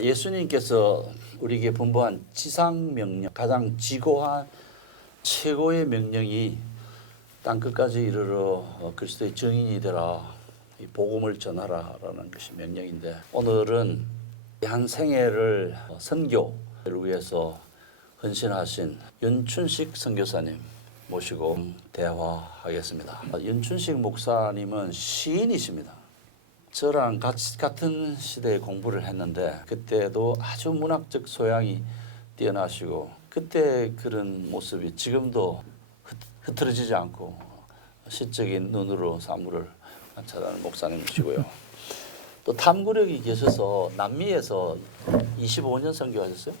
예수님께서 우리에게 분부한 지상 명령, 가장 지고한 최고의 명령이 땅끝까지 이르러 그리스도의 증인이 되라, 이 복음을 전하라라는 것이 명령인데, 오늘은 한 생애를 선교를 위해서 헌신하신 윤춘식 선교사님 모시고 대화하겠습니다. 윤춘식 목사님은 시인이십니다. 저랑 같은 시대에 공부를 했는데 그때도 아주 문학적 소양이 뛰어나시고, 그때 그런 모습이 지금도 흐트러지지 않고 시적인 눈으로 사물을 관찰하는 목사님이시고요. 또 탐구력이 계셔서 남미에서 25년 선교하셨어요?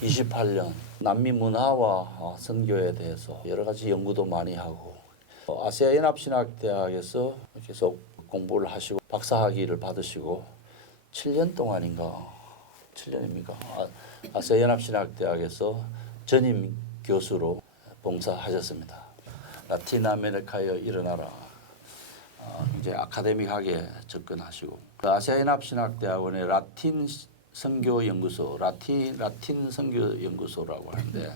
28년. 남미 문화와 선교에 대해서 여러 가지 연구도 많이 하고, 아시아연합신학대학에서 계속 공부를 하시고 박사학위를 받으시고 7년 동안인가 7년입니까? 아시아연합신학대학에서 전임 교수로 봉사하셨습니다. 라틴 아메리카여 일어나라. 이제 아카데믹하게 접근하시고, 아시아연합신학대학원의 라틴 선교연구소, 라틴 선교연구소라고 하는데,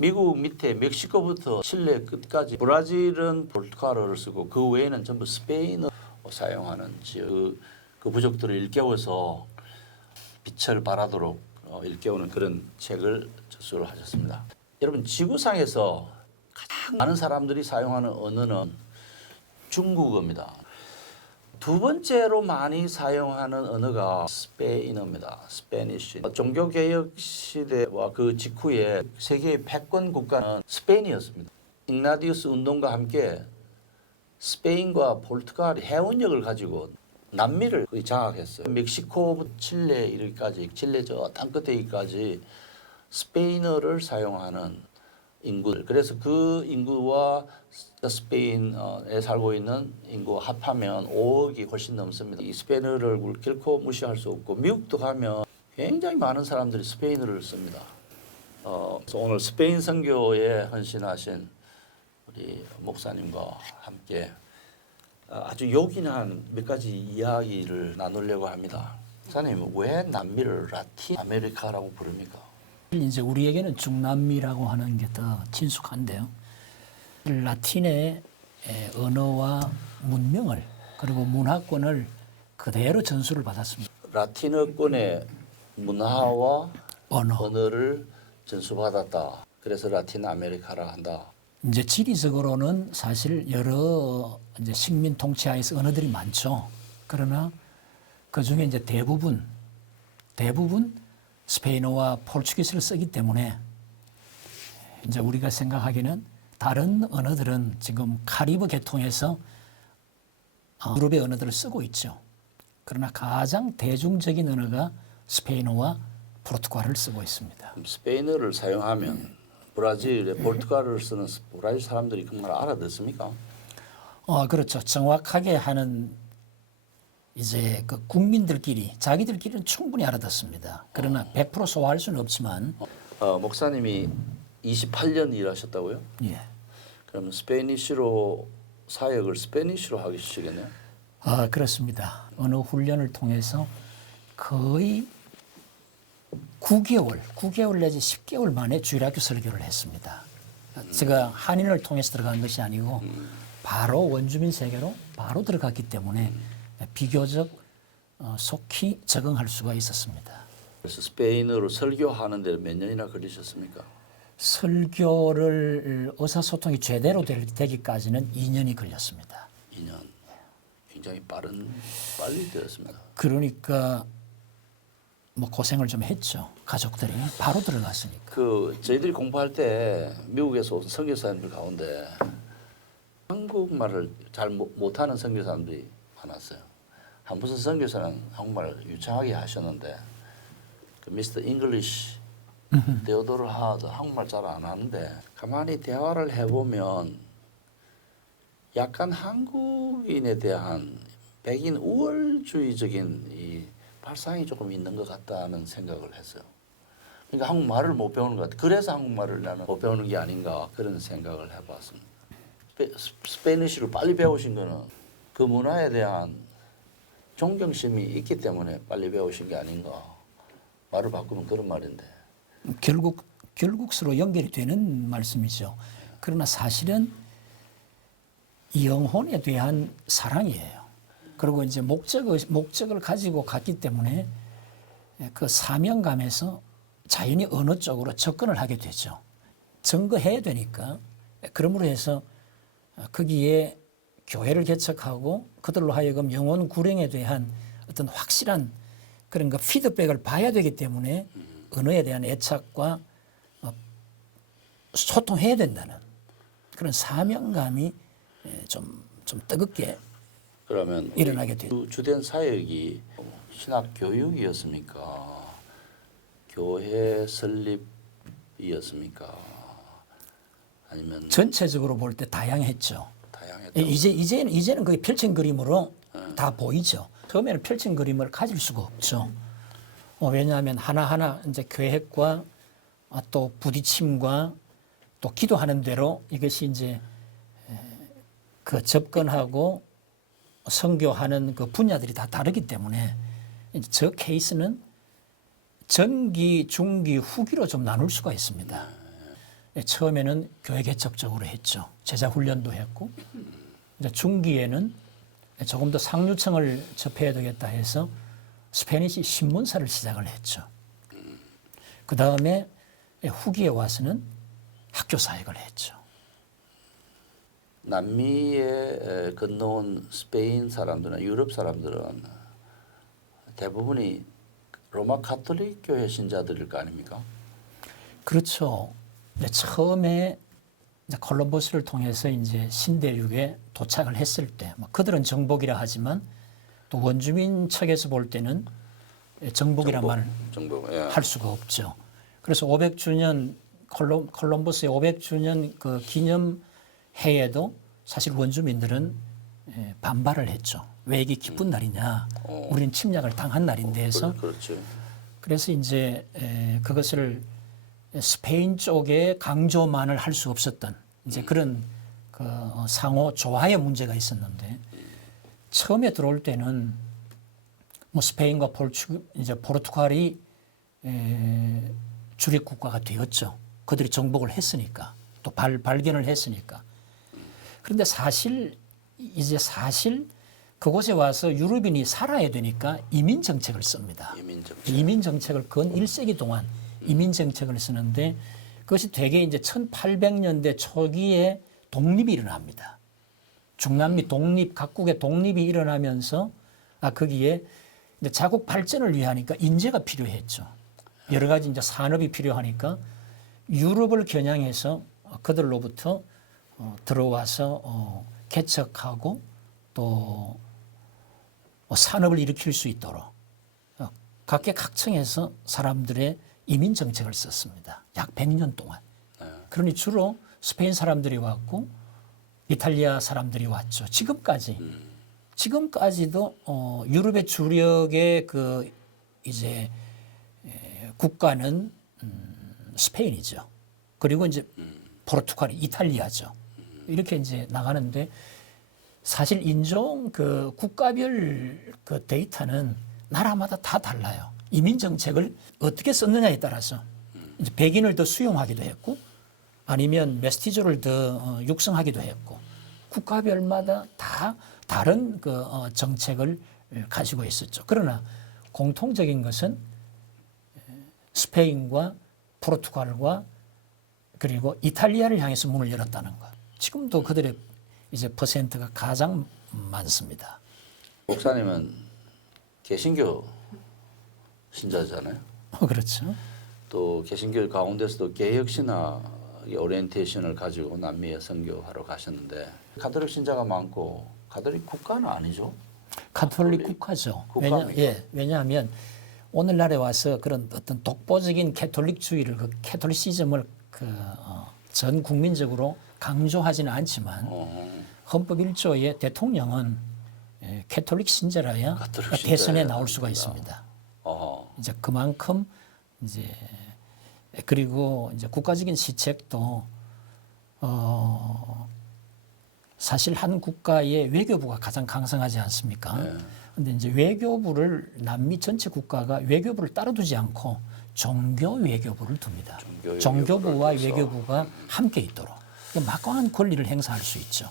미국 밑에 멕시코부터 칠레 끝까지, 브라질은 포르투갈어를 쓰고 그 외에는 전부 스페인어 사용하는 그 부족들을 일깨워서 빛을 발하도록 일깨우는 그런 책을 저술을 하셨습니다. 여러분, 지구상에서 가장 많은 사람들이 사용하는 언어는 중국어입니다. 두 번째로 많이 사용하는 언어가 스페인어입니다. 스페니쉬. 종교개혁 시대와 그 직후에 세계의 패권 국가는 스페인이었습니다. ignatius 운동과 함께 스페인과 포르투갈이 해운력을 가지고 남미를 거의 장악했어요. 멕시코부터 칠레 이르기까지, 칠레 저 땅끝에까지 스페인어를 사용하는 인구들. 그래서 그 인구와 스페인에 살고 있는 인구 합하면 5억이 훨씬 넘습니다. 이 스페인어를 결코 무시할 수 없고, 미국도 가면 굉장히 많은 사람들이 스페인어를 씁니다. 그래서 오늘 스페인 선교에 헌신하신 우리 목사님과 함께 아주 요긴한 몇 가지 이야기를 나누려고 합니다. 목사님, 왜 남미를 라틴 아메리카라고 부릅니까? 이제 우리에게는 중남미라고 하는 게 더 친숙한데요. 라틴의 언어와 문명을, 그리고 문화권을 그대로 전수를 받았습니다. 라틴어권의 문화와 언어를 전수받았다. 그래서 라틴 아메리카라 한다. 이제 지리적으로는 사실 여러 이제 식민 통치하에서 언어들이 많죠. 그러나 그 중에 이제 대부분 스페인어와 포르투기스를 쓰기 때문에 이제 우리가 생각하기는 다른 언어들은 지금 카리브 계통에서 유럽의 언어들을 쓰고 있죠. 그러나 가장 대중적인 언어가 스페인어와 포르투갈어를 쓰고 있습니다. 스페인어를 사용하면 브라질에 포르투갈어를 쓰는 브라질 사람들이 그 말 알아듣습니까? 그렇죠. 정확하게 하는 이제 그 국민들끼리 자기들끼리는 충분히 알아듣습니다. 그러나 100% 소화할 수는 없지만. 목사님이 28년 일하셨다고요? 예. 그러면 스페니쉬로 사역을 스페니쉬로 하기 시작했네요. 그렇습니다. 언어 훈련을 통해서 거의 9개월 내지 10개월 만에 주일학교 설교를 했습니다. 제가 한인을 통해서 들어간 것이 아니고 바로 원주민 세계로 바로 들어갔기 때문에 비교적 속히 적응할 수가 있었습니다. 그래서 스페인어로 설교하는 데 몇 년이나 걸리셨습니까? 설교를 의사소통이 제대로 되기까지는 2년이 걸렸습니다. 2년. 굉장히 빨리 되었습니다. 그러니까 뭐 고생을 좀 했죠. 가족들이 바로 들어갔으니까. 저희들이 공부할 때 미국에서 온 선교사님들 가운데 한국말을 잘 못하는 선교사님들이 많았어요. 한 무슨 선교사는 한국말을 유창하게 하셨는데, 그 미스터 잉글리시 데오도르 하드 한국말 잘 안 하는데, 가만히 대화를 해보면 약간 한국인에 대한 백인 우월주의적인 이 발상이 조금 있는 것 같다는 생각을 했어요. 그러니까 한국말을 못 배우는 것 같아요. 그래서 한국말을 나는 못 배우는 게 아닌가, 그런 생각을 해봤습니다. 스페니쉬를 빨리 배우신 거는 그 문화에 대한 존경심이 있기 때문에 빨리 배우신 게 아닌가. 말을 바꾸면 그런 말인데. 결국 서로 연결이 되는 말씀이죠. 그러나 사실은 영혼에 대한 사랑이에요. 그리고 이제 목적을 가지고 갔기 때문에 그 사명감에서 자연히 어느 쪽으로 접근을 하게 되죠. 증거해야 되니까. 그러므로 해서 거기에 교회를 개척하고 그들로 하여금 영혼 구령에 대한 어떤 확실한 그런 그 피드백을 봐야 되기 때문에 언어에 대한 애착과 소통해야 된다는 그런 사명감이 좀 뜨겁게 그러면 일어나게 돼요. 주된 사역이 신학 교육이었습니까? 교회 설립이었습니까? 아니면 전체적으로 볼 때 다양했죠. 다양했다. 이제는 그게 펼친 그림으로 다 보이죠. 처음에는 펼친 그림을 가질 수가 없죠. 왜냐하면 하나하나 이제 계획과 또 부딪힘과 또 기도하는 대로 이것이 이제 그 접근하고 선교하는 그 분야들이 다 다르기 때문에 이제 저 케이스는 전기, 중기, 후기로 좀 나눌 수가 있습니다. 처음에는 교회 개척적으로 했죠. 제자 훈련도 했고, 이제 중기에는 조금 더 상류층을 접해야 되겠다 해서 스페니시 신문사를 시작을 했죠. 그 다음에 후기에 와서는 학교 사역을 했죠. 남미에 건너온 스페인 사람들이나 유럽 사람들은 대부분이 로마 가톨릭 교회 신자들일 거 아닙니까? 그렇죠. 처음에 이제 콜럼버스를 통해서 이제 신대륙에 도착을 했을 때, 그들은 정복이라 하지만 또 원주민 측에서 볼 때는 정복이란 말을 할 수가 없죠. 그래서 500주년 콜럼버스의 500주년 그 기념 해에도 사실 원주민들은 반발을 했죠. 왜 이게 기쁜 날이냐? 우리는 침략을 당한 날인데 해서. 그렇죠. 그래서 이제 그것을 스페인 쪽에 강조만을 할 수 없었던 이제 그런 그 상호 조화의 문제가 있었는데 처음에 들어올 때는 뭐 스페인과 이제 포르투갈이 주력 국가가 되었죠. 그들이 정복을 했으니까 또 발견을 했으니까. 그런데 사실 그곳에 와서 유럽인이 살아야 되니까 이민 정책을 씁니다. 이민 정책을 근 1세기 동안 이민 정책을 쓰는데 그것이 되게 이제 1800년대 초기에 독립이 일어납니다. 중남미 독립, 각국의 독립이 일어나면서 거기에 이제 자국 발전을 위하니까 인재가 필요했죠. 여러 가지 이제 산업이 필요하니까 유럽을 겨냥해서 그들로부터 들어와서 개척하고 또 산업을 일으킬 수 있도록 각계각층에서 사람들의 이민 정책을 썼습니다. 약 100년 동안. 그러니 주로 스페인 사람들이 왔고 이탈리아 사람들이 왔죠. 지금까지도 유럽의 주력의 그 이제 국가는 스페인이죠. 그리고 이제 포르투갈이 이탈리아죠. 이렇게 이제 나가는데 사실 인종 그 국가별 그 데이터는 나라마다 다 달라요. 이민 정책을 어떻게 썼느냐에 따라서 이제 백인을 더 수용하기도 했고 아니면 메스티조를 더 육성하기도 했고 국가별마다 다 다른 그 정책을 가지고 있었죠. 그러나 공통적인 것은 스페인과 포르투갈과 그리고 이탈리아를 향해서 문을 열었다는 것. 지금도 그들의 이제 퍼센트가 가장 많습니다. 목사님은 개신교 신자잖아요. 그렇죠. 또 개신교 가운데서도 개혁신학의 오리엔테이션을 가지고 남미에 선교하러 가셨는데 가톨릭 신자가 많고 가톨릭 국가는 아니죠? 가톨릭 국가죠. 왜냐하면 오늘날에 와서 그런 어떤 독보적인 캐톨릭주의를 그 캐톨리시즘을 전 국민적으로 강조하지는 않지만 헌법 1조에 대통령은 캐톨릭 신자라야 대선에 나올 수가 있습니다. 이제 그만큼 이제 그리고 이제 국가적인 시책도 사실 한 국가의 외교부가 가장 강성하지 않습니까? 근데 이제 외교부를 남미 전체 국가가 외교부를 따로 두지 않고 종교 외교부를 둡니다. 종교부와 외교부가 함께 있도록 막강한 권리를 행사할 수 있죠.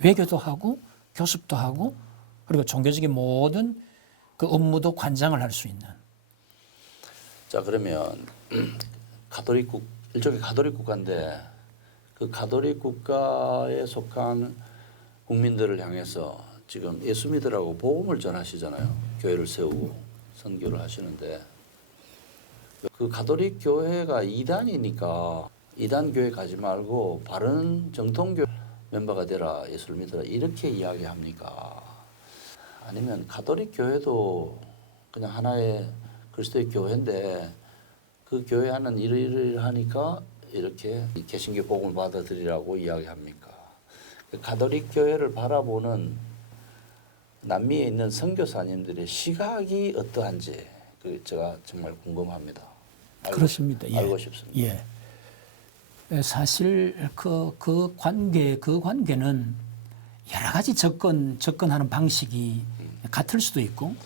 외교도 하고 교습도 하고 그리고 종교적인 모든 그 업무도 관장을 할 수 있는. 자 그러면 일종의 가톨릭 국가인데 그 가톨릭 국가에 속한 국민들을 향해서 지금 예수 믿으라고 복음을 전하시잖아요. 교회를 세우고 선교를 하시는데 그 가톨릭 교회가 이단이니까 이단 교회 가지 말고 바른 정통교 멤버가 되라, 예수를 믿어라 이렇게 이야기합니까? 아니면 가톨릭 교회도 그냥 하나의 그리스도의 교회인데 그 교회 하는 일을 하니까 이렇게 개신교 복음을 받아들이라고 이야기합니까? 가톨릭 교회를 바라보는 남미에 있는 선교사님들의 시각이 어떠한지 제가 정말 궁금합니다. 그렇습니다. 알고 싶습니다. 예. 사실 그 관계는 여러 가지 접근하는 방식이 같을 수도 있고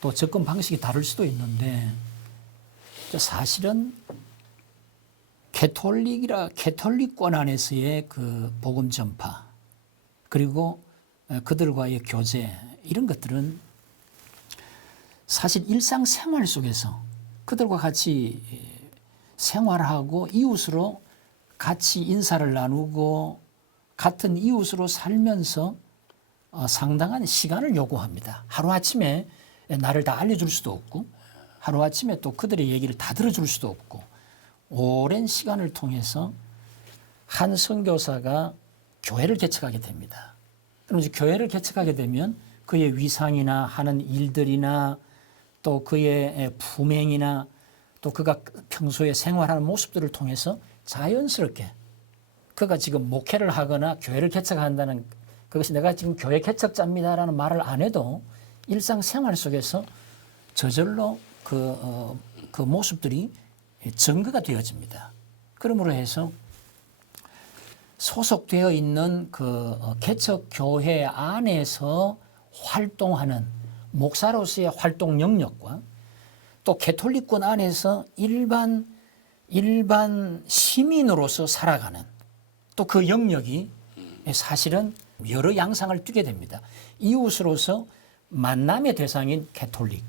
또 접근 방식이 다를 수도 있는데 사실은 캐톨릭권 안에서의 그 복음 전파 그리고 그들과의 교제 이런 것들은 사실 일상생활 속에서 그들과 같이 생활하고 이웃으로 같이 인사를 나누고 같은 이웃으로 살면서 상당한 시간을 요구합니다. 하루아침에 나를 다 알려줄 수도 없고 하루아침에 또 그들의 얘기를 다 들어줄 수도 없고 오랜 시간을 통해서 한 선교사가 교회를 개척하게 됩니다. 그럼 이제 교회를 개척하게 되면 그의 위상이나 하는 일들이나 또 그의 품행이나 또 그가 평소에 생활하는 모습들을 통해서 자연스럽게 그가 지금 목회를 하거나 교회를 개척한다는 그것이 내가 지금 교회 개척자입니다라는 말을 안 해도 일상생활 속에서 저절로 그 모습들이 증거가 되어집니다. 그러므로 해서 소속되어 있는 그 개척 교회 안에서 활동하는 목사로서의 활동 영역과 또 캐톨릭권 안에서 일반 시민으로서 살아가는 또 그 영역이 사실은 여러 양상을 띠게 됩니다. 이웃으로서 만남의 대상인 캐톨릭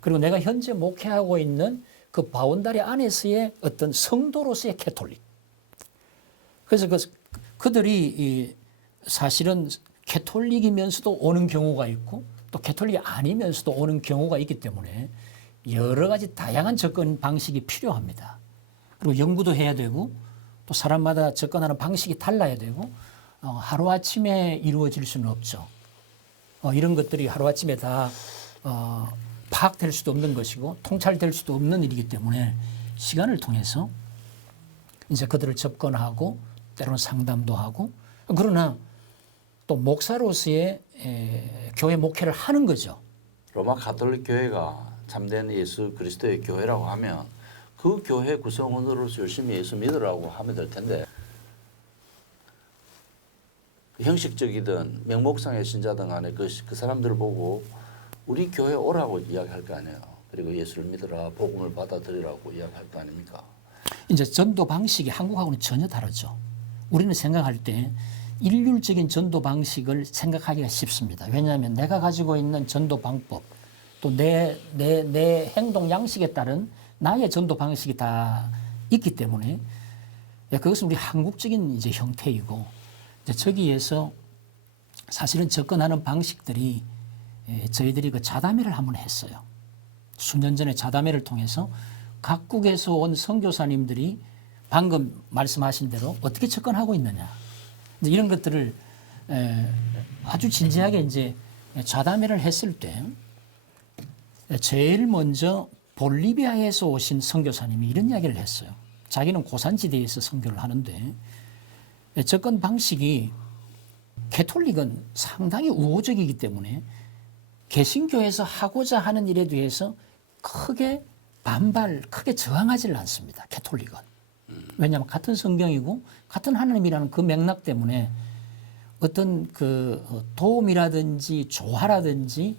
그리고 내가 현재 목회하고 있는 그 바운다리 안에서의 어떤 성도로서의 캐톨릭. 그래서 그들이 사실은 캐톨릭이면서도 오는 경우가 있고 또 캐톨릭이 아니면서도 오는 경우가 있기 때문에 여러 가지 다양한 접근 방식이 필요합니다. 그리고 연구도 해야 되고 또 사람마다 접근하는 방식이 달라야 되고 하루아침에 이루어질 수는 없죠. 이런 것들이 하루아침에 다 파악될 수도 없는 것이고 통찰될 수도 없는 일이기 때문에 시간을 통해서 이제 그들을 접근하고 때로는 상담도 하고 그러나 또 목사로서의 교회 목회를 하는 거죠. 로마 가톨릭 교회가 참된 예수 그리스도의 교회라고 하면 그 교회 구성원으로서 열심히 예수 믿으라고 하면 될 텐데 형식적이든 명목상의 신자든 간에 그 사람들을 보고 우리 교회 오라고 이야기할 거 아니에요. 그리고 예수를 믿으라 복음을 받아들이라고 이야기할 거 아닙니까? 이제 전도 방식이 한국하고는 전혀 다르죠. 우리는 생각할 때 일률적인 전도 방식을 생각하기가 쉽습니다. 왜냐하면 내가 가지고 있는 전도 방법 또 내 행동 양식에 따른 나의 전도 방식이 다 있기 때문에 그것은 우리 한국적인 이제 형태이고 이제 저기에서 사실은 접근하는 방식들이 저희들이 그 자담회를 한번 했어요. 수년 전에 자담회를 통해서 각국에서 온 선교사님들이 방금 말씀하신 대로 어떻게 접근하고 있느냐 이런 것들을 아주 진지하게 이제 자담회를 했을 때 제일 먼저 볼리비아에서 오신 선교사님이 이런 이야기를 했어요. 자기는 고산지대에서 선교를 하는데 접근 방식이 캐톨릭은 상당히 우호적이기 때문에 개신교에서 하고자 하는 일에 대해서 크게 저항하지를 않습니다. 캐톨릭은. 왜냐하면 같은 성경이고 같은 하나님이라는 그 맥락 때문에 어떤 그 도움이라든지 조화라든지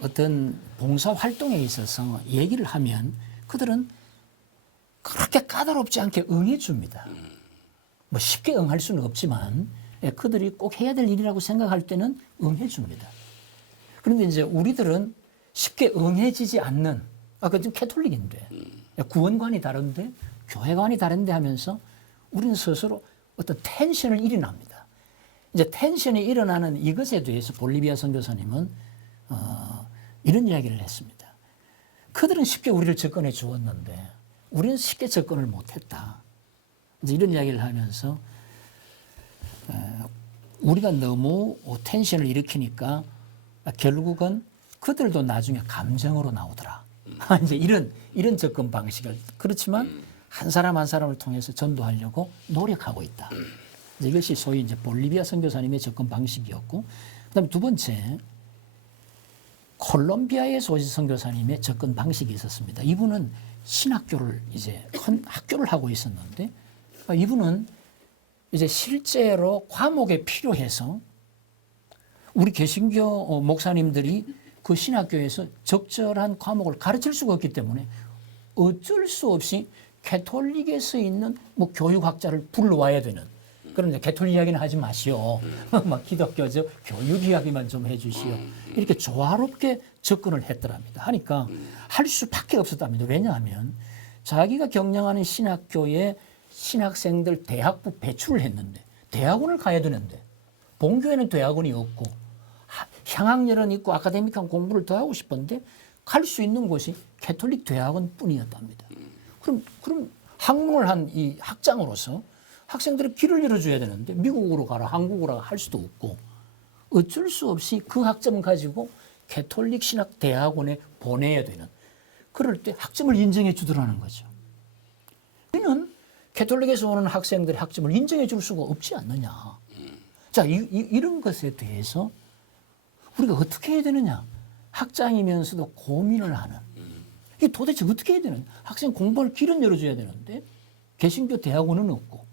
어떤 봉사 활동에 있어서 얘기를 하면 그들은 그렇게 까다롭지 않게 응해 줍니다. 뭐 쉽게 응할 수는 없지만 그들이 꼭 해야 될 일이라고 생각할 때는 응해 줍니다. 그런데 이제 우리들은 쉽게 응해지지 않는, 아까 지금 캐톨릭인데 구원관이 다른데 교회관이 다른데 하면서 우리는 스스로 어떤 텐션을 일어납니다. 이제 텐션이 일어나는 이것에 대해서 볼리비아 선교사님은 이런 이야기를 했습니다. 그들은 쉽게 우리를 접근해 주었는데 우리는 쉽게 접근을 못했다. 이제 이런 이야기를 하면서 우리가 너무 텐션을 일으키니까 결국은 그들도 나중에 감정으로 나오더라. 이제 이런 접근 방식을, 그렇지만 한 사람 한 사람을 통해서 전도하려고 노력하고 있다. 이제 이것이 소위 이제 볼리비아 선교사님의 접근 방식이었고, 그다음에 두 번째 콜롬비아의 소시 선교사님의 접근 방식이 있었습니다. 이분은 신학교를 이제 큰 학교를 하고 있었는데 이분은 이제 실제로 과목에 필요해서 우리 개신교 목사님들이 그 신학교에서 적절한 과목을 가르칠 수가 없기 때문에 어쩔 수 없이 캐톨릭에서 있는 뭐 교육학자를 불러와야 되는, 그런데 캐톨릭 이야기는 하지 마시오. 막 기독교적 교육 이야기만 좀 해주시오. 이렇게 조화롭게 접근을 했더랍니다. 하니까 할 수밖에 없었답니다. 왜냐하면 자기가 경영하는 신학교에 신학생들 대학부 배출을 했는데 대학원을 가야 되는데 본교에는 대학원이 없고 향학열은 있고 아카데믹한 공부를 더 하고 싶은데 갈 수 있는 곳이 캐톨릭 대학원 뿐이었답니다. 그럼 학문을 한 이 학장으로서 학생들의 길을 열어줘야 되는데 미국으로 가라 한국으로 할 수도 없고 어쩔 수 없이 그 학점을 가지고 캐톨릭 신학 대학원에 보내야 되는, 그럴 때 학점을 인정해 주더라는 거죠. 우리는 캐톨릭에서 오는 학생들의 학점을 인정해 줄 수가 없지 않느냐. 자, 이런 것에 대해서 우리가 어떻게 해야 되느냐. 학장이면서도 고민을 하는. 이게 도대체 어떻게 해야 되는, 학생 공부할 길은 열어줘야 되는데 개신교 대학원은 없고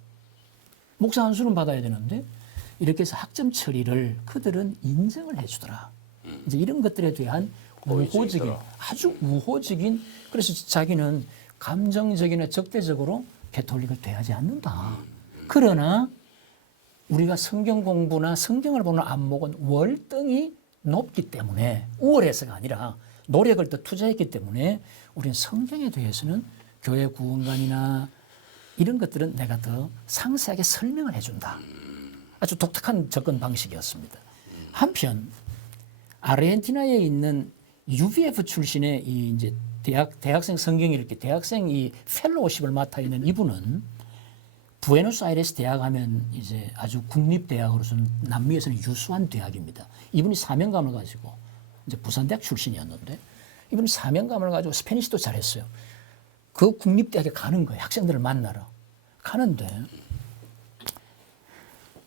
목사 안수는 받아야 되는데 이렇게 해서 학점 처리를 그들은 인정을 해 주더라. 이제 이런 것들에 대한 우호적인, 아주 우호적인, 그래서 자기는 감정적이나 적대적으로 캐톨릭을 대하지 않는다. 그러나 우리가 성경 공부나 성경을 보는 안목은 월등히 높기 때문에, 우월해서가 아니라 노력을 더 투자했기 때문에 우리는 성경에 대해서는 교회 구원관이나 이런 것들은 내가 더 상세하게 설명을 해준다. 아주 독특한 접근 방식이었습니다. 한편 아르헨티나에 있는 UVF 출신의 이 이제 대학생 성경 읽기, 대학생 이 펠로우십을 맡아 있는 이분은 부에노스아이레스 대학 하면 이제 아주 국립대학으로서는 남미에서는 유수한 대학입니다. 이분이 사명감을 가지고 이제 부산대학 출신이었는데 이분이 사명감을 가지고 스페니시도 잘했어요. 그 국립대학에 가는 거예요. 학생들을 만나러 가는데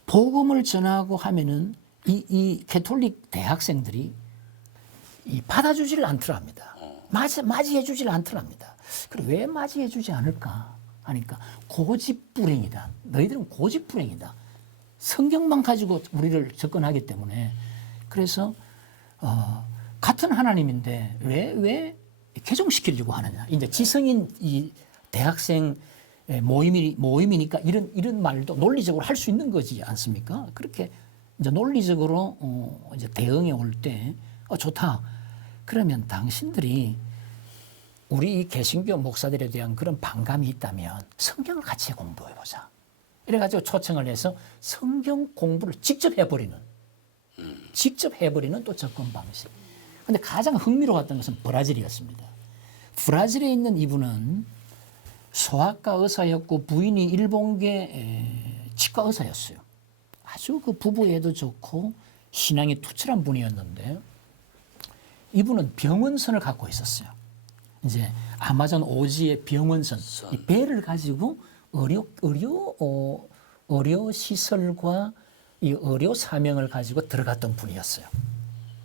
복음을 전하고 하면은 이 캐톨릭 대학생들이 이 받아주지를 않더랍니다. 맞이해주지를 않더랍니다. 그래 왜 맞이해주지 않을까 하니까 고집불행이다. 너희들은 고집불행이다. 성경만 가지고 우리를 접근하기 때문에 그래서 같은 하나님인데 왜 개종시키려고 하느냐. 이제 지성인 이 대학생 모임이니까 이런 말도 논리적으로 할 수 있는 거지 않습니까? 그렇게 이제 논리적으로 이제 대응해 올 때 좋다. 그러면 당신들이 우리 이 개신교 목사들에 대한 그런 반감이 있다면 성경을 같이 공부해 보자. 이래가지고 초청을 해서 성경 공부를 직접 해버리는 또 접근 방식. 근데 가장 흥미로웠던 것은 브라질이었습니다. 브라질에 있는 이분은 소아과 의사였고 부인이 일본계 치과 의사였어요. 아주 그 부부애도 좋고 신앙이 투철한 분이었는데 이분은 병원선을 갖고 있었어요. 이제 아마존 오지의 병원선, 이 배를 가지고 의료 시설과 이 의료 사명을 가지고 들어갔던 분이었어요.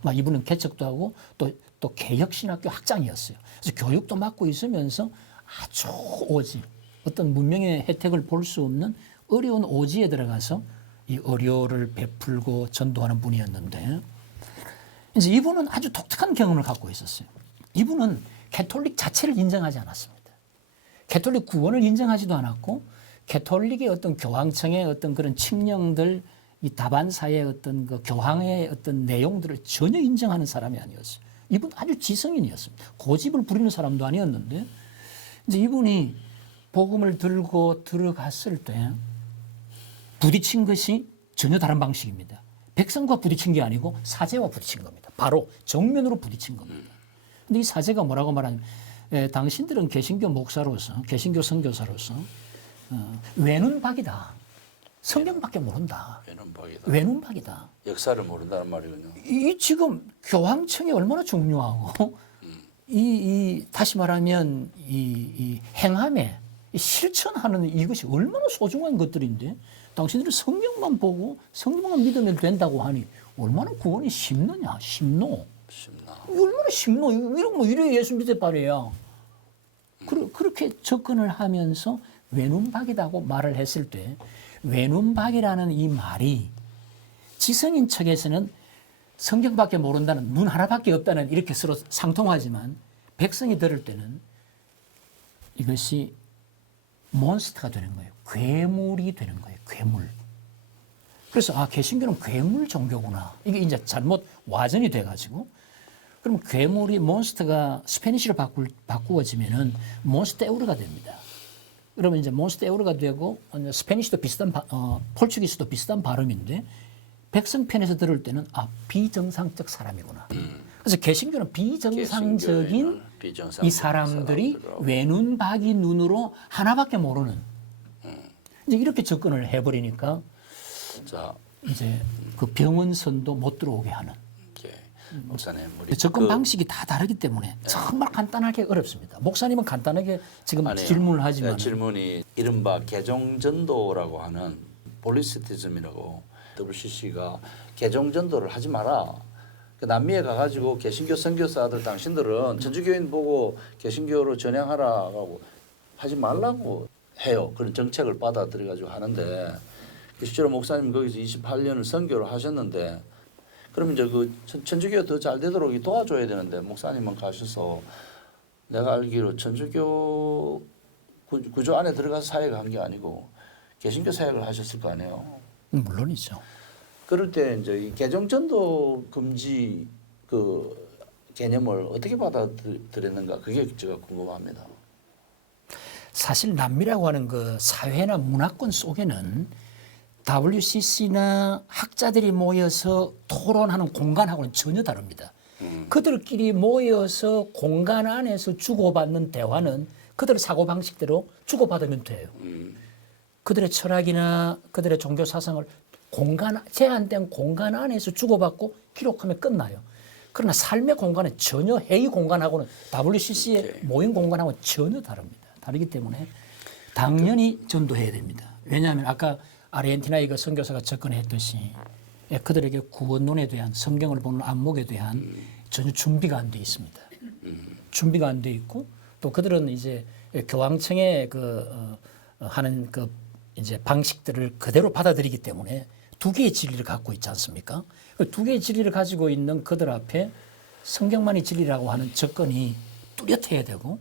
막 이분은 개척도 하고 또 개혁신학교 학장이었어요. 그래서 교육도 맡고 있으면서 아주 오지, 어떤 문명의 혜택을 볼 수 없는 어려운 오지에 들어가서 이 의료를 베풀고 전도하는 분이었는데 이제 이분은 아주 독특한 경험을 갖고 있었어요. 이분은 캐톨릭 자체를 인정하지 않았습니다. 캐톨릭 구원을 인정하지도 않았고 캐톨릭의 어떤 교황청의 어떤 그런 칙령들 이 다반사의 어떤 그 교황의 어떤 내용들을 전혀 인정하는 사람이 아니었어요. 이분 아주 지성인이었습니다. 고집을 부리는 사람도 아니었는데 이제 이분이 복음을 들고 들어갔을 때 부딪힌 것이 전혀 다른 방식입니다. 백성과 부딪힌 게 아니고 사제와 부딪힌 겁니다. 바로 정면으로 부딪힌 겁니다. 근데 이 사제가 뭐라고 말하냐면 당신들은 개신교 목사로서 개신교 선교사로서 외눈박이다. 성경밖에 모른다. 외눈박이다. 외눈박이다. 역사를 모른다는 말이군요. 이 지금 교황청이 얼마나 중요하고 이 다시 말하면 이 행함에 이 실천하는 이것이 얼마나 소중한 것들인데 당신들이 성경만 보고 성경만 믿으면 된다고 하니 얼마나 구원이 쉽느냐 쉽노. 얼마나 쉽노. 이런 뭐 이래 예수 믿을 바래야. 그렇게 접근을 하면서 외눈박이다고 말을 했을 때 외눈박이라는 이 말이 지성인 척에서는 성경밖에 모른다는 눈 하나밖에 없다는 이렇게 서로 상통하지만 백성이 들을 때는 이것이 몬스터가 되는 거예요. 괴물이 되는 거예요. 괴물. 그래서 아 개신교는 괴물 종교구나. 이게 이제 잘못 와전이 돼가지고 그럼 괴물이 몬스터가 스페니쉬로 바꾸어지면은 몬스테우르가 됩니다. 그러면 이제 몬스테우르가 되고 스페니쉬도 비슷한 포르투기스도 비슷한 발음인데 백성 편에서 들을 때는 아 비정상적 사람이구나. 그래서 개신교는 비정상적인 이 사람들이 외눈박이 눈으로 하나밖에 모르는 이제 이렇게 접근을 해버리니까 자, 이제 그 병원선도 못 들어오게 하는. 목사님, 우리 접근 방식이 다 다르기 때문에 정말 간단하게 어렵습니다. 목사님은 간단하게 지금 질문을 하지만 질문이 이른바 개종전도라고 하는 폴리시티즘이라고 WCC가 개종전도를 하지 마라. 남미에 가가지고 개신교 선교사들 당신들은 천주교인 보고 개신교로 전향하라고 하지 말라고 해요. 그런 정책을 받아들여가지고 하는데 실제로 목사님 거기서 28년을 선교를 하셨는데 그럼 이제 그 천주교가 더 잘 되도록 도와줘야 되는데 목사님은 가셔서 내가 알기로 천주교 구조 안에 들어가서 사역을 한 게 아니고 개신교 사역을 하셨을 거 아니에요. 물론이죠. 그럴 때 이제 이 개종전도 금지 그 개념을 어떻게 받아들였는가 그게 제가 궁금합니다. 사실 남미라고 하는 그 사회나 문화권 속에는 WCC나 학자들이 모여서 토론하는 공간하고는 전혀 다릅니다. 그들끼리 모여서 공간 안에서 주고받는 대화는 그들의 사고방식대로 주고받으면 돼요. 그들의 철학이나 그들의 종교 사상을 제한된 공간 안에서 주고받고 기록하면 끝나요. 그러나 삶의 공간은 전혀 회의 공간하고는 WCC의 모임 공간하고는 전혀 다릅니다. 다르기 때문에 당연히 전도해야 됩니다. 왜냐하면 아까 아르헨티나의 그 선교사가 접근했듯이 그들에게 구원론에 대한 성경을 보는 안목에 대한 전혀 준비가 안 돼 있습니다. 준비가 안 돼 있고 또 그들은 이제 교황청의 하는 그 이제 방식들을 그대로 받아들이기 때문에 두 개의 진리를 갖고 있지 않습니까? 두 개의 진리를 가지고 있는 그들 앞에 성경만이 진리라고 하는 접근이 뚜렷해야 되고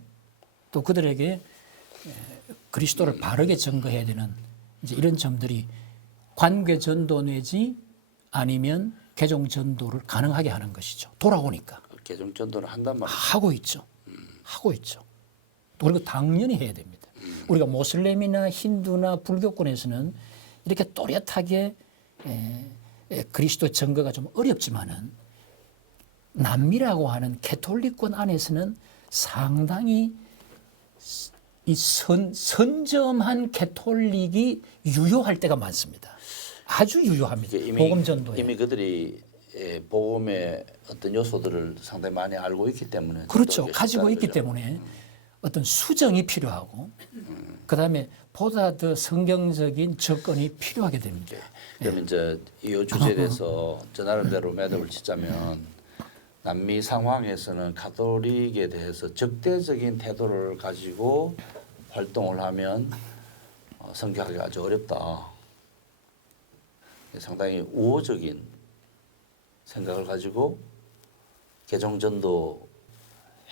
또 그들에게 그리스도를 바르게 증거해야 되는 이제 이런 점들이 관계 전도 내지 아니면 개종 전도를 가능하게 하는 것이죠. 돌아오니까. 개종 전도를 한단 말이죠. 하고 있죠. 하고 있죠. 그리고 당연히 해야 됩니다. 우리가 모슬렘이나 힌두나 불교권에서는 이렇게 또렷하게 그리스도 증거가 좀 어렵지만은 남미라고 하는 캐톨릭권 안에서는 상당히 이 선점한 캐톨릭이 유효할 때가 많습니다. 아주 유효합니다. 복음 전도에. 이미 그들이 복음의 어떤 요소들을 상당히 많이 알고 있기 때문에 그렇죠. 가지고 있기 때문에 어떤 수정이 필요하고 그다음에 보다 더 성경적인 접근이 필요하게 됩니다. 그러면 이제 이 주제에 대해서 저 나름대로 매듭을 짓자면 남미 상황에서는 가톨릭에 대해서 적대적인 태도를 가지고 활동을 하면 선교하기가 아주 어렵다. 상당히 우호적인 생각을 가지고 개종전도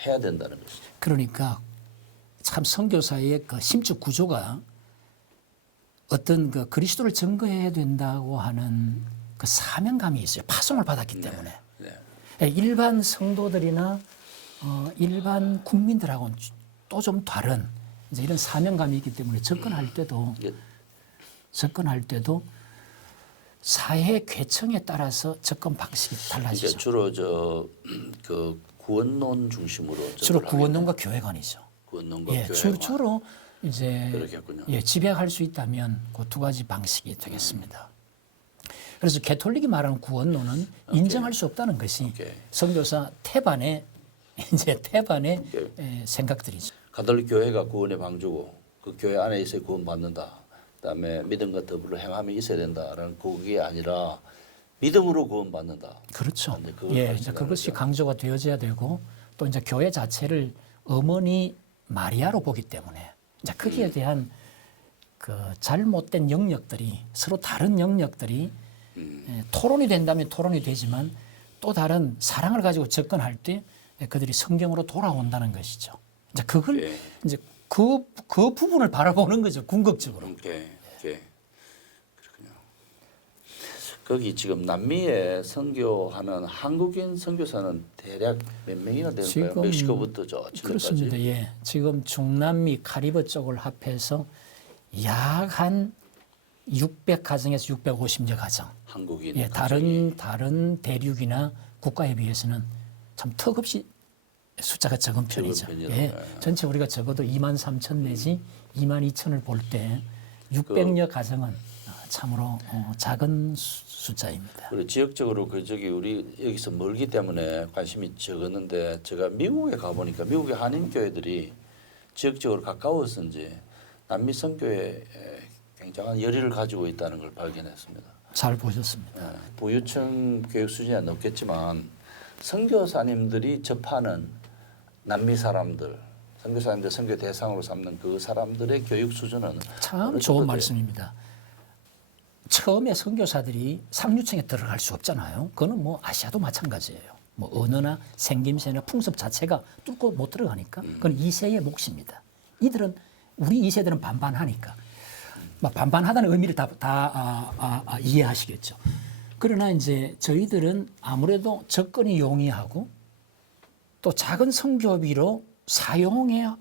해야 된다는 것이죠. 그러니까 참 선교사의 그 심적 구조가 어떤 그 그리스도를 증거해야 된다고 하는 그 사명감이 있어요. 파송을 받았기 때문에. 네. 일반 성도들이나 일반 국민들하고는 또 좀 다른 이제 이런 사명감이 있기 때문에 접근할 때도 사회 계층에 따라서 접근 방식이 이제 달라지죠. 주로 그 구원론 중심으로 주로 구원론과 교회관이죠. 구원론과 예, 교회관 주로 이제 그렇겠군요. 예, 집약할 수 있다면 그 두 가지 방식이 되겠습니다. 그래서 개톨릭이 말하는 구원론은 인정할 수 없다는 것이 오케이. 선교사 태반의 오케이. 생각들이죠. 가톨릭 교회가 구원의 방주고 그 교회 안에 있어야 구원받는다. 그다음에 믿음과 더불어 행함이 있어야 된다라는 그게 아니라 믿음으로 구원받는다. 그렇죠. 근데 그걸 예, 가르치는 이제 그것이 거죠. 강조가 되어져야 되고 또 이제 교회 자체를 어머니 마리아로 보기 때문에 이제 거기에 대한 그 잘못된 영역들이 서로 다른 영역들이 토론이 된다면 토론이 되지만 또 다른 사랑을 가지고 접근할 때 그들이 성경으로 돌아온다는 것이죠. 이제 그걸 예. 이제 그 부분을 바라보는 거죠. 궁극적으로. 오케이. 그렇군요. 거기 지금 남미에 선교하는 한국인 선교사는 대략 몇 명이나 되는가요? 지금 멕시코부터 저 칠레까지. 그렇습니다. 예. 지금 중남미 카리브 쪽을 합해서 약 한 600가정에서 650여 가정. 한국인. 예, 다른 대륙이나 국가에 비해서는 참 턱없이 숫자가 적은 편이죠. 편이죠. 예, 전체 우리가 적어도 2만 3천 내지 2만 2천을 볼 때 600여 가정은 참으로 작은 숫자입니다. 그리고 지역적으로 우리 여기서 멀기 때문에 관심이 적었는데 제가 미국에 가보니까 미국의 한인 교회들이 지역적으로 가까워서인지 남미 선교에 굉장한 열의를 가지고 있다는 걸 발견했습니다. 잘 보셨습니다. 부유층 교육 수준이 높겠지만 선교사님들이 접하는 남미 사람들, 선교사님들 선교 대상으로 삼는 그 사람들의 교육 수준은 참 좋은 말씀입니다. 처음에 선교사들이 상류층에 들어갈 수 없잖아요. 그거는 뭐 아시아도 마찬가지예요. 뭐 언어나 생김새나 풍습 자체가 뚫고 못 들어가니까 그건 2세의 몫입니다. 우리 2세들은 반반하니까 막 반반하다는 의미를 다 이해하시겠죠. 그러나 이제 저희들은 아무래도 접근이 용이하고 또 작은 선교비로 사용의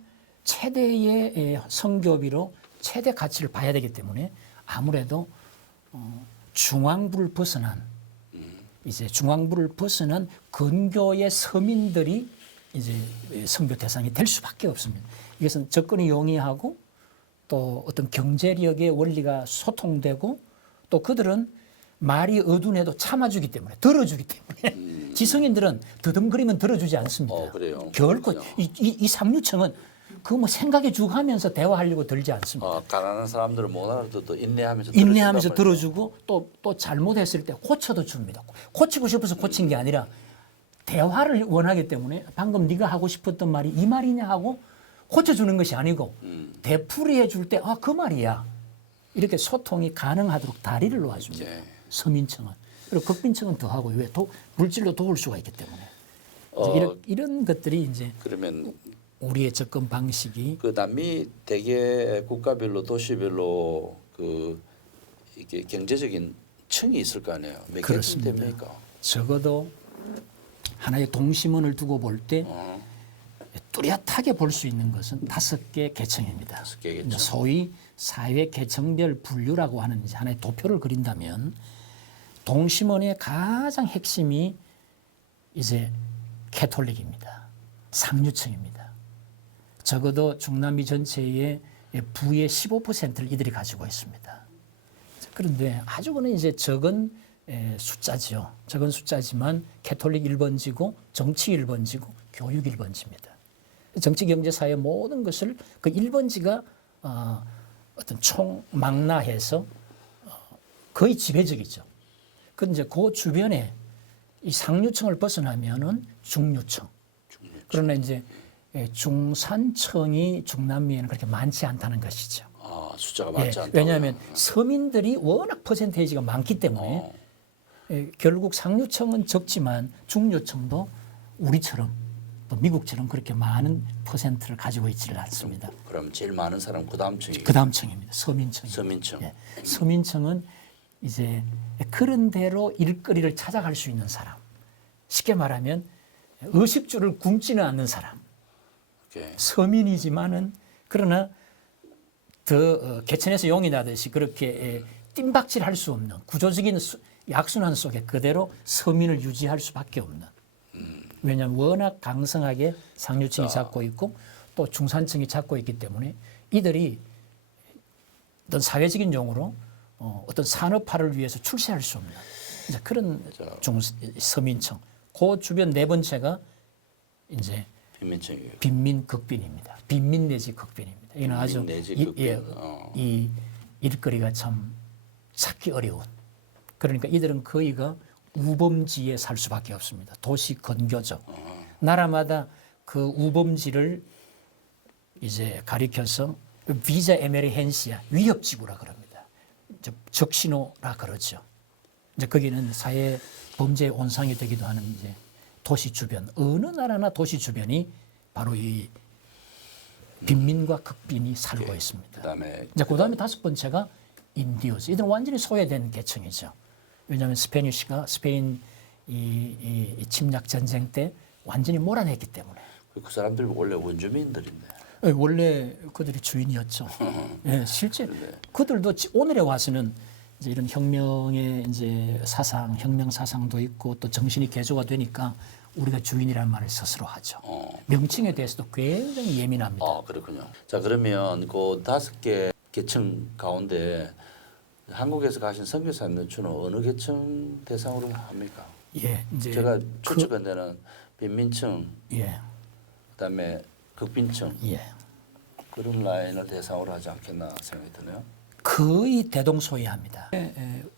최대의 선교비로 최대 가치를 봐야 되기 때문에 아무래도 중앙부를 벗어난 근교의 서민들이 이제 선교 대상이 될 수밖에 없습니다. 이것은 접근이 용이하고 또 어떤 경제력의 원리가 소통되고 또 그들은 말이 어둔해도 참아주기 때문에 들어주기 때문에 지성인들은 더듬거리면 들어주지 않습니다. 그래요. 결코 그렇군요. 이 상류층은 그 뭐 생각해 주고 하면서 대화하려고 들지 않습니다. 가난한 사람들은 못 알아도 인내하면서 들어주고 또 잘못했을 때 고쳐도 줍니다. 고치고 싶어서 고친 게 아니라 대화를 원하기 때문에 방금 네가 하고 싶었던 말이 이 말이냐 하고 고쳐주는 것이 아니고 되풀이해 줄 때 그 말이야. 이렇게 소통이 가능하도록 다리를 놓아줍니다. 네. 서민층은. 그리고 극빈층은 더하고 왜 물질로 도울 수가 있기 때문에. 이제 이런 것들이 이제 그러면 우리의 접근 방식이 그 남미 대개 국가별로 도시별로 이게 경제적인 층이 있을 거 아니에요. 몇 개쯤 됩니까? 적어도 하나의 동심원을 두고 볼 때 뚜렷하게 볼 수 있는 것은 5개 계층입니다. 5개 계층. 이제 소위 사회 계층별 분류라고 하는 이제 하나의 도표를 그린다면 동심원의 가장 핵심이 이제 캐톨릭입니다. 상류층입니다. 적어도 중남미 전체의 부의 15%를 이들이 가지고 있습니다. 그런데 아주 그는 이제 적은 숫자지요. 적은 숫자지만 캐톨릭 1번지고 정치 1번지고 교육 1번지입니다. 정치, 경제, 사회 모든 것을 그 1번지가 어떤 총망라해서 거의 지배적이죠. 그런데 그 주변에 이 상류층을 벗어나면은 중류층. 그러나 이제 중산층이 중남미에는 그렇게 많지 않다는 것이죠. 숫자가 예, 많지 않다. 왜냐하면 서민들이 워낙 퍼센테이지가 많기 때문에 결국 상류층은 적지만 중류층도 우리처럼 또 미국처럼 그렇게 많은 퍼센트를 가지고 있지를 않습니다. 그럼 제일 많은 사람 그 다음 층이 그 다음 층입니다. 서민층. 서민층. 예, 서민층은 이제 그런 대로 일거리를 찾아갈 수 있는 사람. 쉽게 말하면 의식주를 굶지는 않는 사람. 오케이. 서민이지만은 그러나 더 개천에서 용이 나듯이 그렇게 뜀박질할 수 없는 구조적인 약순환 속에 그대로 서민을 유지할 수밖에 없는. 왜냐하면 워낙 강성하게 상류층이 잡고 있고 또 중산층이 잡고 있기 때문에 이들이 어떤 사회적인 용어로 어떤 산업화를 위해서 출세할 수 없는 이제 그런 서민층. 그 주변 네 번째가 이제 빈민층이에요. 빈민극빈입니다. 빈민 내지 극빈입니다. 이는 아주 내지 이, 극빈. 이 일거리가 참 찾기 어려운. 그러니까 이들은 거의가 우범지에 살 수밖에 없습니다. 도시 근교적. 나라마다 그 우범지를 이제 가리켜서 비자 에메르헨시아 위협지구라 그럽니다. 적신호라 그러죠. 이제 거기는 사회 범죄의 온상이 되기도 하는 이제 도시 주변 어느 나라나 도시 주변이 바로 이 빈민과 극빈이 살고 있습니다. 그다음에 다섯 번째가 인디오즈. 이들은 완전히 소외된 계층이죠. 왜냐하면 스페인 이 침략 전쟁 때 완전히 몰아냈기 때문에. 그 사람들 원래 원주민들인데. 원래 그들이 주인이었죠. 예, 실제 그들도 오늘에 와서는 이제 이런 혁명의 이제 사상, 혁명 사상도 있고 또 정신이 개조가 되니까 우리가 주인이라는 말을 스스로 하죠. 명칭에 대해서도 굉장히 예민합니다. 그렇군요. 자, 그러면 그 5개 계층 가운데 한국에서 가신 선교사님들 주로 어느 계층 대상으로 합니까? 예, 이제 제가 추측한 데는 빈민층, 예, 그다음에 극빈층 예, 그런 라인을 대상으로 하지 않겠나 생각이 드네요. 거의 대동소이합니다.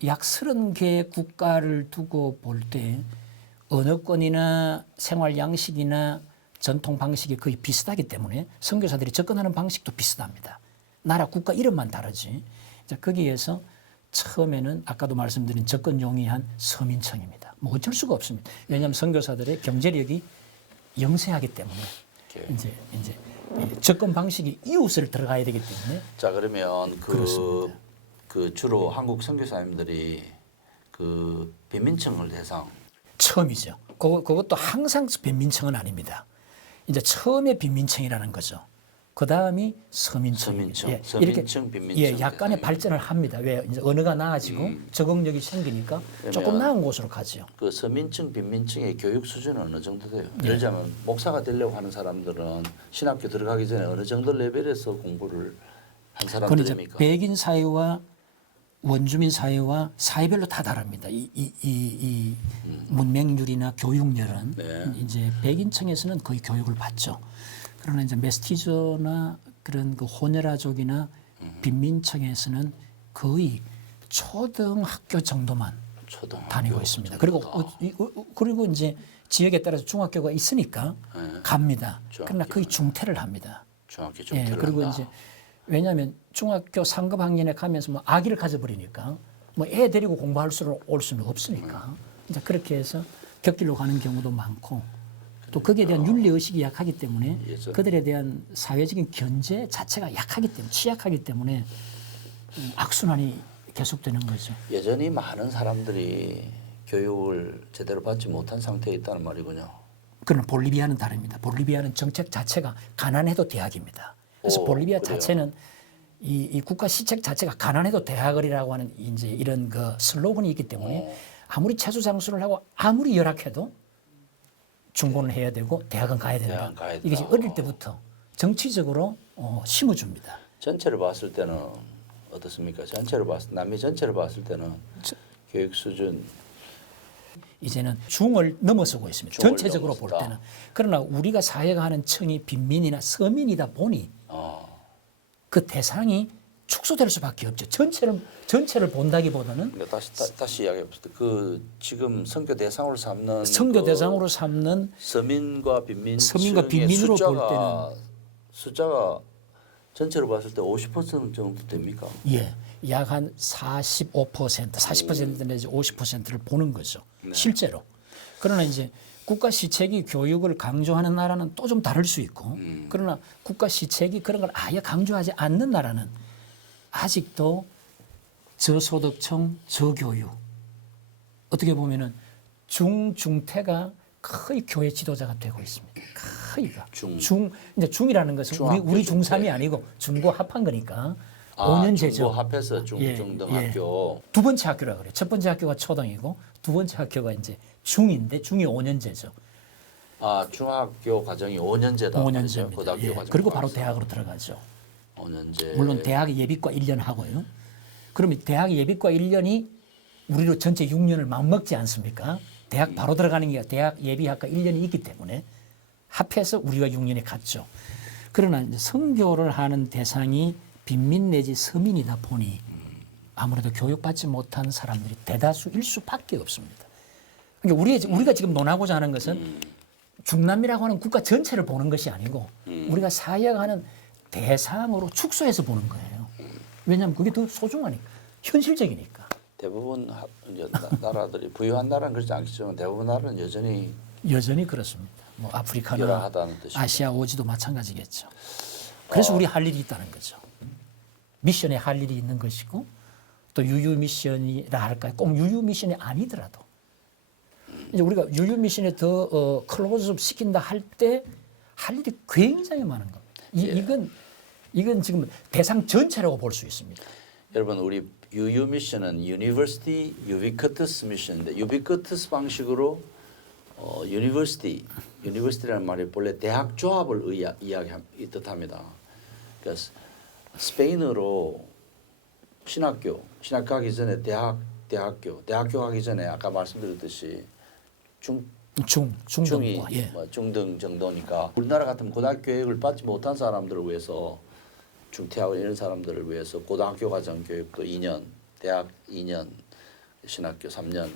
약 30개 국가를 두고 볼 때 언어권이나 생활 양식이나 전통 방식이 거의 비슷하기 때문에 선교사들이 접근하는 방식도 비슷합니다. 나라 국가 이름만 다르지. 자, 거기에서 처음에는 아까도 말씀드린 접근 용이한 서민층입니다. 뭐 어쩔 수가 없습니다. 왜냐하면 선교사들의 경제력이 영세하기 때문에 이제 접근 방식이 이웃을 들어가야 되기 때문에. 자, 그러면 그렇습니다. 그 주로 한국 선교사님들이 그 빈민층을 대상 처음이죠. 그것도 항상 빈민층은 아닙니다. 이제 처음에 빈민층이라는 거죠. 그 다음이 서민층. 서민층, 빈민층. 예, 약간의 발전을 합니다. 왜 이제 언어가 나아지고 적응력이 생기니까 조금 나은 곳으로 가죠. 그 서민층, 빈민층의 교육 수준은 어느 정도 돼요? 예를 들자면 목사가 되려고 하는 사람들은 신학교 들어가기 전에 어느 정도 레벨에서 공부를 한 사람들입니까? 백인 사회와 원주민 사회와 사회별로 다 다릅니다. 이 문맹률이나 교육열은 이제 백인층에서는 거의 교육을 받죠. 그러나 이제 메스티저나 그런 그 호녀라족이나 빈민층에서는 거의 초등학교 정도만 다니고 있습니다. 그리고 이제 지역에 따라서 중학교가 있으니까 갑니다. 그러나 거의 중퇴를 합니다. 중학교 중퇴를 그리고 한다. 이제 왜냐하면 중학교 상급 학년에 가면서 뭐 아기를 가져버리니까 뭐 애 데리고 공부할 수로 올 수는 없으니까 이제 그렇게 해서 격길로 가는 경우도 많고 또 거기에 대한 윤리 의식이 약하기 때문에 그들에 대한 사회적인 견제 자체가 약하기 때문에 취약하기 때문에 악순환이 계속되는 거죠. 여전히 많은 사람들이 교육을 제대로 받지 못한 상태에 있다는 말이군요. 그러나 볼리비아는 다릅니다. 볼리비아는 정책 자체가 가난해도 대학입니다. 그래서 볼리비아 그래요? 자체는 이 국가 시책 자체가 가난해도 대학을이라고 하는 이제 이런 그 슬로건이 있기 때문에 아무리 채수 장수를 하고 아무리 열악해도 중고는 해야 되고 대학은 가야 된다. 이것이 어릴 때부터 정치적으로 심어줍니다. 전체를 봤을 때는 어떻습니까? 남미 전체를 봤을 때는 교육 수준 이제는 중을 넘어서고 있습니다. 중을 전체적으로 볼 넘어섰다. 때는. 그러나 우리가 사회가 하는 층이 빈민이나 서민이다 보니 그 대상이 축소될 수밖에 없죠. 전체를 본다기보다는 다시 이야기해봅시다. 그 지금 선교 대상으로 삼는 삼는 서민과 빈민으로 볼 때는 숫자가 전체로 봤을 때 50% 정도 됩니까? 예, 약 한 40% 내지 50%를 보는 거죠. 실제로. 그러나 이제 국가 시책이 교육을 강조하는 나라는 또 좀 다를 수 있고, 그러나 국가 시책이 그런 걸 아예 강조하지 않는 나라는 아직도 저소득층, 저교육, 어떻게 보면은 중태가 거의 교회 지도자가 되고 있습니다. 거의가. 이제 중이라는 것은 우리 중3이 아니고 중고 합한 거니까 5년제죠. 중고 합해서 중등학교. 두 번째 학교라 그래요. 첫 번째 학교가 초등이고 두 번째 학교가 이제 중인데 중이 5년제죠. 중학교 과정이 5년제다. 5년제입니다. 고등학교 예. 과정. 그리고 바로 대학으로 들어가죠. 5년제. 물론 대학 예비과 1년 하고요. 그러면 대학 예비과 1년이 우리로 전체 6년을 맞먹지 않습니까? 대학 바로 들어가는 게 대학 예비학과 1년이 있기 때문에 합해서 우리가 6년이 갔죠. 그러나 이제 선교를 하는 대상이 빈민 내지 서민이다 보니 아무래도 교육받지 못한 사람들이 대다수일 수밖에 없습니다. 그러니까 우리가 지금 논하고자 하는 것은 중남미라고 하는 국가 전체를 보는 것이 아니고 우리가 사역하는 대상으로 축소해서 보는 거예요. 왜냐하면 그게 더 소중하니까, 현실적이니까. 대부분 이제 나라들이 부유한 나라는 그렇지 않겠지만 대부분 나라는 여전히 그렇습니다. 뭐 아프리카나 열악하다는 뜻입니다. 아시아 오지도 마찬가지겠죠. 그래서 우리 할 일이 있다는 거죠. 미션에 할 일이 있는 것이고 또 유유 미션이라 할까요? 꼭 유유 미션이 아니더라도 이제 우리가 유유 미션에 더 클로즈업 시킨다 할 때 할 일이 굉장히 많은 겁니다. 이건 지금 대상 전체라고 볼 수 있습니다. 여러분 우리 UU 미션은 University Ubiquitous 미션인데 유비쿼터스 방식으로 유니버시티라는 말이 본래 대학 조합을 이야기 뜻합니다. 그러니까 스페인어로 신학교 가기 전에 대학교 가기 전에 아까 말씀드렸듯이 중이 예. 중등 정도니까 우리나라 같으면 고등학교 교육을 받지 못한 사람들을 위해서 중퇴하고 이런 사람들을 위해서 고등학교 과정 교육도 2년, 대학 2년, 신학교 3년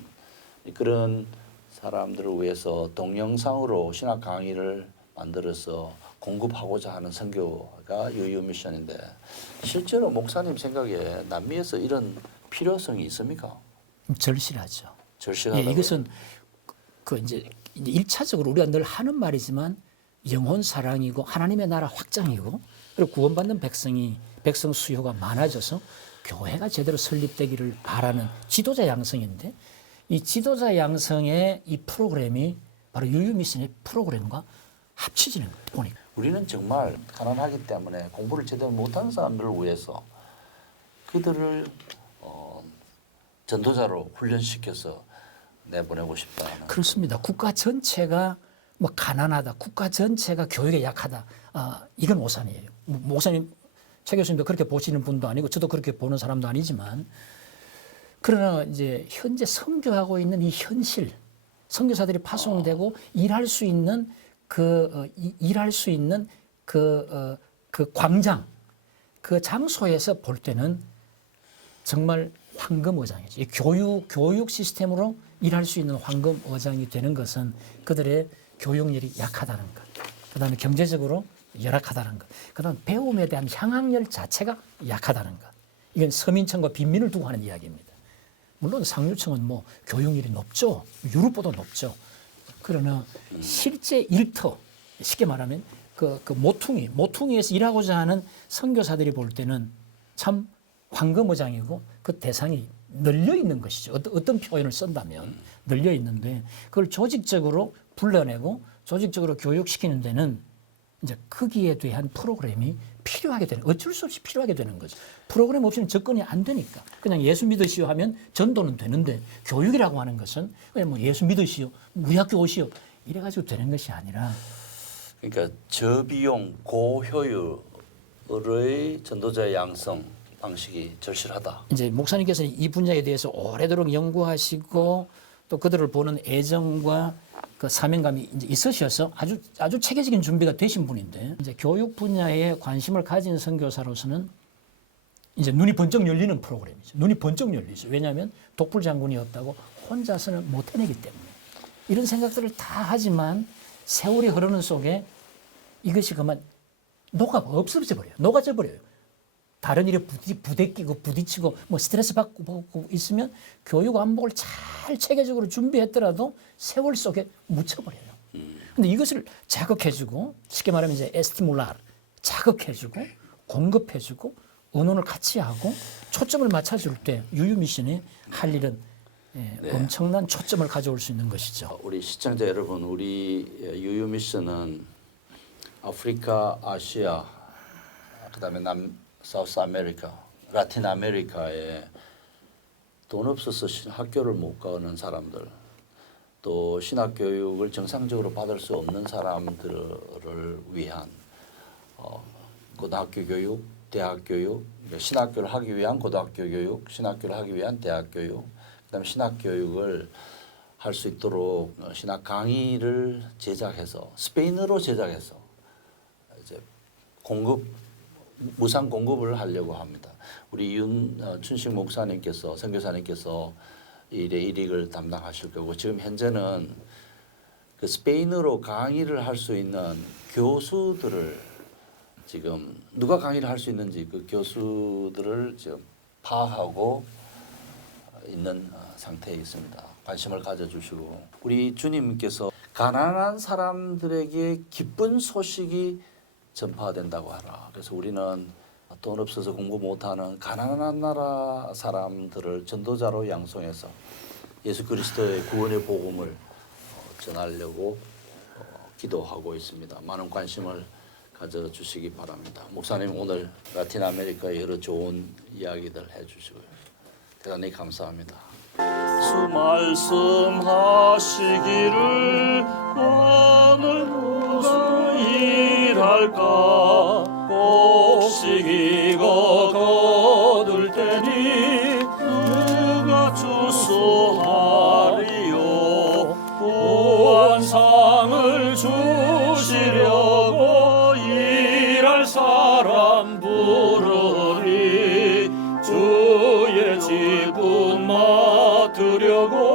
그런 사람들을 위해서 동영상으로 신학 강의를 만들어서 공급하고자 하는 선교가 유유 미션인데 실제로 목사님 생각에 남미에서 이런 필요성이 있습니까? 절실하죠. 절실하다고요? 예, 이것은 그 이제 1차적으로 우리가 늘 하는 말이지만 영혼 사랑이고 하나님의 나라 확장이고 그리고 구원받는 백성 수요가 많아져서 교회가 제대로 설립되기를 바라는 지도자 양성인데 이 지도자 양성의 이 프로그램이 바로 유유 미션의 프로그램과 합쳐지는 거예요. 보니까. 우리는 정말 가난하기 때문에 공부를 제대로 못하는 사람들을 위해서 그들을 전도자로 훈련시켜서 내보내고 싶다. 그렇습니다. 국가 전체가 뭐 가난하다, 국가 전체가 교육에 약하다. 이건 오산이에요. 목사님, 최 교수님도 그렇게 보시는 분도 아니고 저도 그렇게 보는 사람도 아니지만 그러나 이제 현재 선교하고 있는 이 현실, 선교사들이 파송되고 일할 수 있는 그 광장, 그 장소에서 볼 때는 정말 황금어장이죠. 이 교육 시스템으로 일할 수 있는 황금어장이 되는 것은 그들의 교육열이 약하다는 것, 그다음에 경제적으로 열악하다는 것, 그다음 배움에 대한 향학열 자체가 약하다는 것. 이건 서민층과 빈민을 두고 하는 이야기입니다. 물론 상류층은 뭐 교육열이 높죠. 유럽보다 높죠. 그러나 실제 일터, 쉽게 말하면 그 모퉁이에서 일하고자 하는 선교사들이 볼 때는 참 황금어장이고 그 대상이 널려 있는 것이죠. 어떤 표현을 쓴다면 널려 있는데 그걸 조직적으로 불러내고 조직적으로 교육시키는 데는 이제 거기에 대한 프로그램이 필요하게 되는, 어쩔 수 없이 필요하게 되는 거죠. 프로그램 없이는 접근이 안 되니까. 그냥 예수 믿으시오 하면 전도는 되는데 교육이라고 하는 것은 그냥 뭐 예수 믿으시오, 우리 학교 오시오 이래가지고 되는 것이 아니라 그러니까 저비용 고효율의 전도자의 양성 방식이 절실하다. 이제 목사님께서는 이 분야에 대해서 오래도록 연구하시고 또 그들을 보는 애정과 그 사명감이 이제 있으셔서 아주 체계적인 준비가 되신 분인데 이제 교육 분야에 관심을 가진 선교사로서는 이제 눈이 번쩍 열리는 프로그램이죠. 눈이 번쩍 열리죠. 왜냐하면 독불 장군이 없다고 혼자서는 못 해내기 때문에 이런 생각들을 다 하지만 세월이 흐르는 속에 이것이 그만 없어져 버려요. 녹아져 버려요. 다른 일에 부딪히고 뭐 스트레스 받고 있으면 교육 안목을 잘 체계적으로 준비했더라도 세월 속에 묻혀버려요. 근데 이것을 자극해주고 쉽게 말하면 이제 에스티몰라 자극해주고 공급해주고 의논을 같이 하고 초점을 맞춰줄 때 유유 미션이 할 일은 엄청난 초점을 가져올 수 있는 것이죠. 우리 시청자 여러분, 우리 유유 미션은 아프리카, 아시아, 그다음에 사우스 아메리카, 라틴 아메리카에 돈 없어서 학교를 못 가는 사람들, 또 신학 교육을 정상적으로 받을 수 없는 사람들을 위한 고등학교 교육, 대학 교육, 신학교를 하기 위한 고등학교 교육, 신학교를 하기 위한 대학 교육, 그다음에 신학 교육을 할 수 있도록 신학 강의를 제작해서 스페인어로 제작해서 이제 무상 공급을 하려고 합니다. 우리 춘식 목사님께서 선교사님께서 일의 일익을 담당하실 거고 지금 현재는 그 스페인어로 강의를 할 수 있는 교수들을 지금 누가 강의를 할 수 있는지 그 교수들을 지금 파악하고 있는 상태에 있습니다. 관심을 가져주시고 우리 주님께서 가난한 사람들에게 기쁜 소식이 전파된다고 하라. 그래서 우리는 돈 없어서 공부 못하는 가난한 나라 사람들을 전도자로 양성해서 예수 그리스도의 구원의 복음을 전하려고 기도하고 있습니다. 많은 관심을 가져주시기 바랍니다. 목사님 오늘 라틴 아메리카의 여러 좋은 이야기들 해주시고요. 대단히 감사합니다. 주 말씀하시기를 오늘 누가 일할까 곡식이고 거둘 때니 누가 주소하리요 보안상을 주시려고 일할 사람 부르리 주의 지분 맡으려고